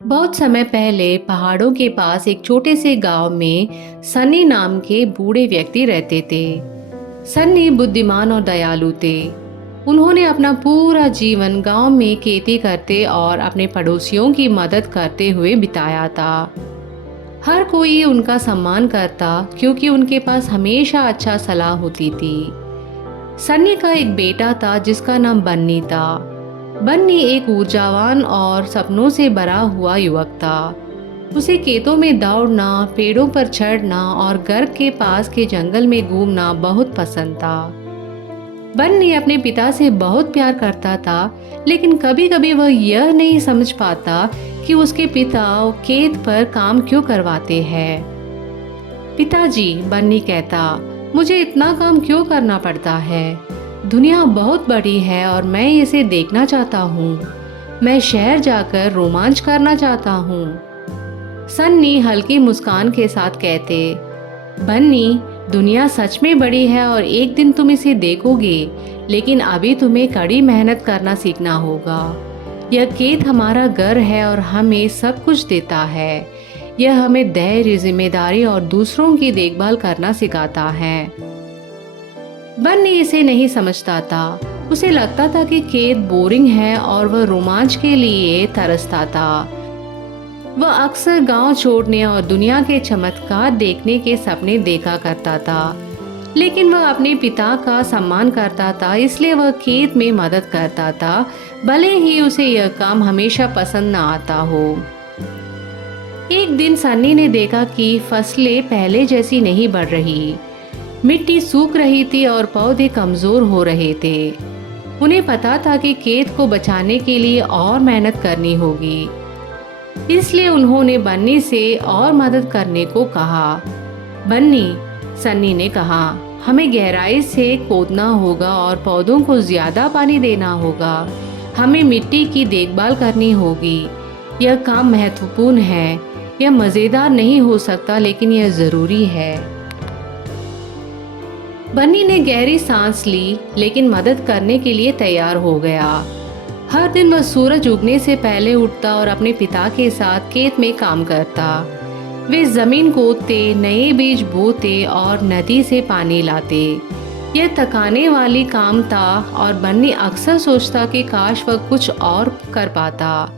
बहुत समय पहले पहाड़ों के पास एक छोटे से गांव में सन्नी नाम के बूढ़े व्यक्ति रहते थे। सन्नी बुद्धिमान और दयालु थे। उन्होंने अपना पूरा जीवन गांव में खेती करते और अपने पड़ोसियों की मदद करते हुए बिताया था। हर कोई उनका सम्मान करता क्योंकि उनके पास हमेशा अच्छा सलाह होती थी। सन्नी का एक बेटा था जिसका नाम बन्नी था। बन्नी एक ऊर्जावान और सपनों से भरा हुआ युवक था। उसे खेतों में दौड़ना, पेड़ों पर चढ़ना और घर के पास के जंगल में घूमना बहुत पसंद था। बन्नी अपने पिता से बहुत प्यार करता था, लेकिन कभी कभी वह यह नहीं समझ पाता कि उसके पिता खेत पर काम क्यों करवाते हैं। पिताजी, बन्नी कहता, मुझे इतना काम क्यों करना पड़ता है? दुनिया बहुत बड़ी है और मैं इसे देखना चाहता हूँ। मैं शहर जाकर रोमांच करना चाहता हूँ। सन्नी हल्की मुस्कान के साथ कहते, बन्नी, दुनिया सच में बड़ी है और एक दिन तुम इसे देखोगे, लेकिन अभी तुम्हें कड़ी मेहनत करना सीखना होगा। यह खेत हमारा घर है और हमें सब कुछ देता है। यह हमें धैर्य, जिम्मेदारी और दूसरों की देखभाल करना सिखाता है। बन्नी इसे नहीं समझता था। उसे लगता था कि खेत बोरिंग है और वह रोमांच के लिए तरसता था। वह अक्सर गांव छोड़ने और दुनिया के चमत्कार देखने के सपने देखा करता था, लेकिन वह अपने पिता का सम्मान करता था, इसलिए वह खेत में मदद करता था, भले ही उसे यह काम हमेशा पसंद न आता हो। एक दिन सन्नी ने देखा कि फसलें पहले जैसी नहीं बढ़ रही। मिट्टी सूख रही थी और पौधे कमजोर हो रहे थे। उन्हें पता था कि खेत को बचाने के लिए और मेहनत करनी होगी, इसलिए उन्होंने बन्नी से और मदद करने को कहा। बन्नी, सन्नी ने कहा, हमें गहराई से खोदना होगा और पौधों को ज्यादा पानी देना होगा। हमें मिट्टी की देखभाल करनी होगी। यह काम महत्वपूर्ण है। यह मजेदार नहीं हो सकता, लेकिन यह जरूरी है। बन्नी ने गहरी सांस ली, लेकिन मदद करने के लिए तैयार हो गया। हर दिन वह सूरज उगने से पहले उठता और अपने पिता के साथ खेत में काम करता। वे जमीन खोदते, नए बीज बोते और नदी से पानी लाते। यह थकाने वाली काम था और बन्नी अक्सर सोचता कि काश वह कुछ और कर पाता।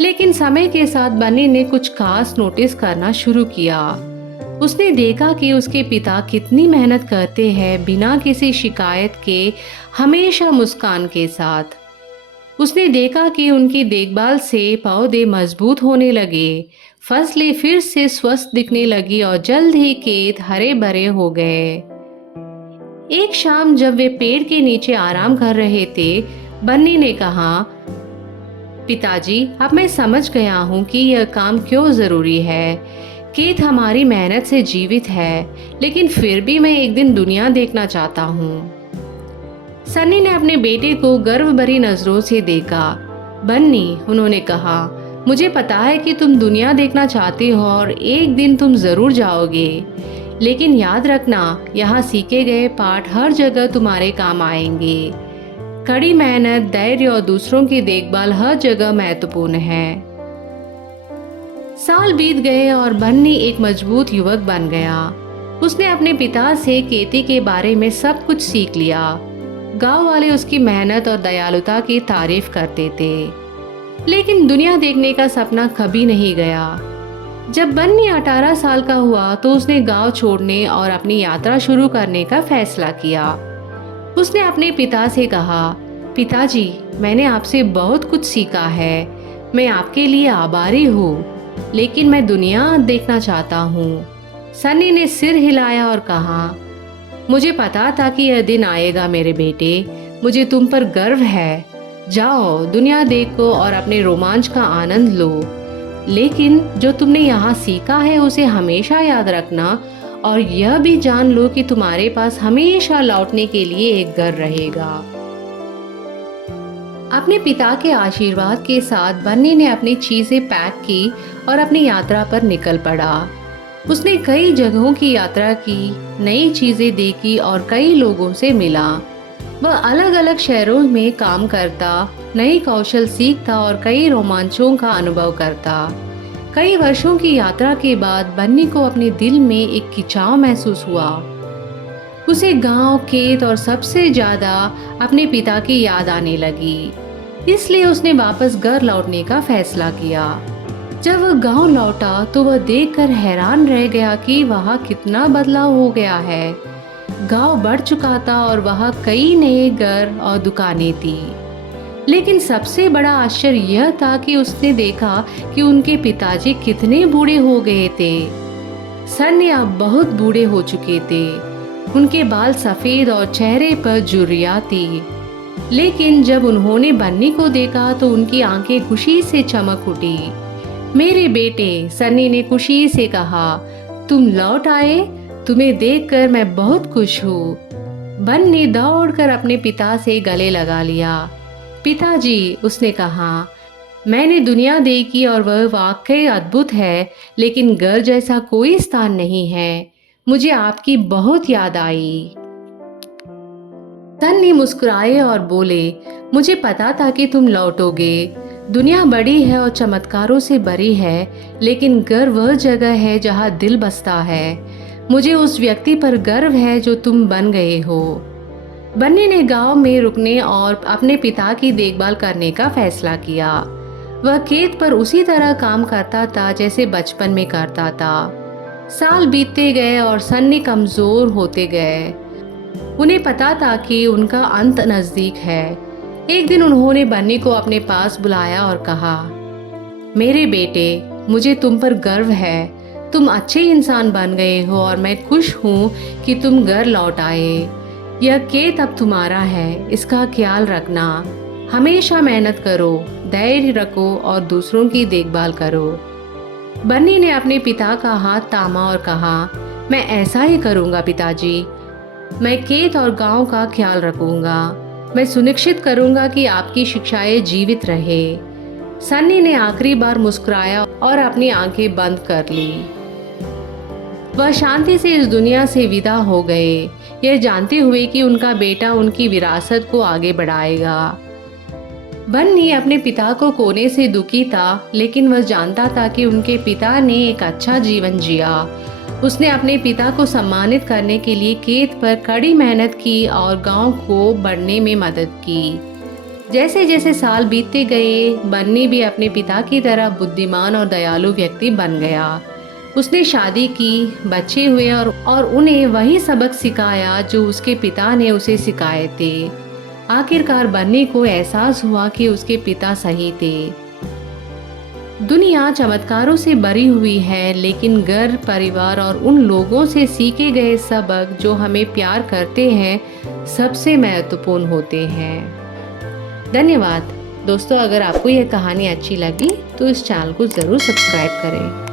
लेकिन समय के साथ बन्नी ने कुछ खास नोटिस करना शुरू किया। उसने देखा कि उसके पिता कितनी मेहनत करते हैं, बिना किसी शिकायत के, हमेशा मुस्कान के साथ। उसने देखा कि उनकी देखभाल से पौधे मजबूत होने लगे, फसलें फिर से स्वस्थ दिखने लगी और जल्द ही खेत हरे भरे हो गए। एक शाम जब वे पेड़ के नीचे आराम कर रहे थे, बन्नी ने कहा, पिताजी, अब मैं समझ गया हूँ कि यह काम क्यों जरूरी है। खेत हमारी मेहनत से जीवित है, लेकिन फिर भी मैं एक दिन दुनिया देखना चाहता हूँ। सन्नी ने अपने बेटे को गर्व भरी नजरों से देखा। बन्नी, उन्होंने कहा, मुझे पता है कि तुम दुनिया देखना चाहते हो और एक दिन तुम जरूर जाओगे, लेकिन याद रखना, यहाँ सीखे गए पाठ हर जगह तुम्हारे काम आएंगे। कड़ी मेहनत, धैर्य और दूसरों की देखभाल हर जगह महत्वपूर्ण है। साल बीत गए और बन्नी एक मजबूत युवक बन गया। उसने अपने पिता से खेती के बारे में सब कुछ सीख लिया। गांव वाले उसकी मेहनत और दयालुता की तारीफ करते थे, लेकिन दुनिया देखने का सपना कभी नहीं गया। जब बन्नी 18 साल का हुआ तो उसने गांव छोड़ने और अपनी यात्रा शुरू करने का फैसला किया। उसने अपने पिता से कहा, पिताजी, मैंने आपसे बहुत कुछ सीखा है। मैं आपके लिए आभारी हूँ, लेकिन मैं दुनिया देखना चाहता हूँ। सन्नी ने सिर हिलाया और कहा, मुझे पता था कि यह दिन आएगा मेरे बेटे। मुझे तुम पर गर्व है। जाओ, दुनिया देखो और अपने रोमांच का आनंद लो। लेकिन जो तुमने यहाँ सीखा है उसे हमेशा याद रखना और यह भी जान लो कि तुम्हारे पास हमेशा लौटने के लिए एक घर रहेगा। अपने पिता के आशीर्वाद के साथ बन्नी ने अपनी चीजें पैक की और अपनी यात्रा पर निकल पड़ा। उसने कई जगहों की यात्रा की, नई चीजें देखी और कई लोगों से मिला। वह अलग अलग शहरों में काम करता, नई कौशल सीखता और कई रोमांचों का अनुभव करता। कई वर्षों की यात्रा के बाद बन्नी को अपने दिल में एक खिंचाव महसूस हुआ। उसे गांव, खेत और सबसे ज्यादा अपने पिता की याद आने लगी। इसलिए उसने वापस घर लौटने का फैसला किया। जब वह गांव लौटा तो वह देखकर हैरान रह गया कि वहाँ कितना बदलाव हो गया है। गांव बढ़ चुका था और वहाँ कई नए घर और दुकानें थी। लेकिन सबसे बड़ा आश्चर्य यह था कि उसने देखा कि उनके पिताजी कितने बूढ़े हो गए थे। सन्नी अब बहुत बूढ़े हो चुके थे। उनके बाल सफेद और चेहरे पर झुर्रियां थी। लेकिन जब उन्होंने बन्नी को देखा तो उनकी आंखें खुशी से चमक उठी। मेरे बेटे, सन्नी ने खुशी से कहा, तुम लौट आए। तुम्हें देखकर मैं बहुत खुश हूँ। बन्नी दौड़कर अपने पिता से गले लगा लिया। पिताजी, उसने कहा, मैंने दुनिया देखी और वह वाकई अद्भुत है, लेकिन घर जैसा कोई स्थान नहीं है। मुझे आपकी बहुत याद आई। सन्नी मुस्कुराए और बोले, मुझे पता था कि तुम लौटोगे। दुनिया बड़ी है और चमत्कारों से भरी है, लेकिन घर वह जगह है जहाँ दिल बसता है। मुझे उस व्यक्ति पर गर्व है जो तुम बन गए हो। बन्नी ने गांव में रुकने और अपने पिता की देखभाल करने का फैसला किया। वह खेत पर उसी तरह काम करता था जैसे बचपन में करता था। साल बीतते गए और सन्नी कमजोर होते गए। उन्हें पता था कि उनका अंत नजदीक है। एक दिन उन्होंने बन्नी को अपने पास बुलाया और कहा, मेरे बेटे, मुझे तुम पर गर्व है। तुम अच्छे इंसान बन गए हो और मैं खुश हूँ कि तुम घर लौट आए। यह खेत अब तुम्हारा है, इसका ख्याल रखना। हमेशा मेहनत करो, धैर्य रखो और दूसरों की देखभाल करो। बन्नी ने अपने पिता का हाथ थामा और कहा, मैं ऐसा ही करूँगा पिताजी। मैं खेत और गांव का ख्याल रखूँगा। मैं सुनिश्चित करूँगा कि आपकी शिक्षाएं जीवित रहे। सन्नी ने आखिरी बार मुस्कुराया और अपनी आंखें बंद कर ली। वह शांति से इस दुनिया से विदा हो गए, यह जानते हुए कि उनका बेटा उनकी विरासत को आगे बढ़ाएगा। बन्नी अपने पिता को खोने से दुखी था, लेकिन वह जानता था कि उनके पिता ने एक अच्छा जीवन जिया। उसने अपने पिता को सम्मानित करने के लिए खेत पर कड़ी मेहनत की और गांव को बढ़ने में मदद की। जैसे जैसे साल बीतते गए, बन्नी भी अपने पिता की तरह बुद्धिमान और दयालु व्यक्ति बन गया। उसने शादी की, बच्चे हुए और उन्हें वही सबक सिखाया जो उसके पिता ने उसे सिखाए थे। आखिरकार बन्नी को एहसास हुआ कि उसके पिता सही थे। दुनिया चमत्कारों से भरी हुई है, लेकिन घर, परिवार और उन लोगों से सीखे गए सबक जो हमें प्यार करते हैं सबसे महत्वपूर्ण होते हैं। धन्यवाद दोस्तों। अगर आपको यह कहानी अच्छी लगी तो इस चैनल को ज़रूर सब्सक्राइब करें।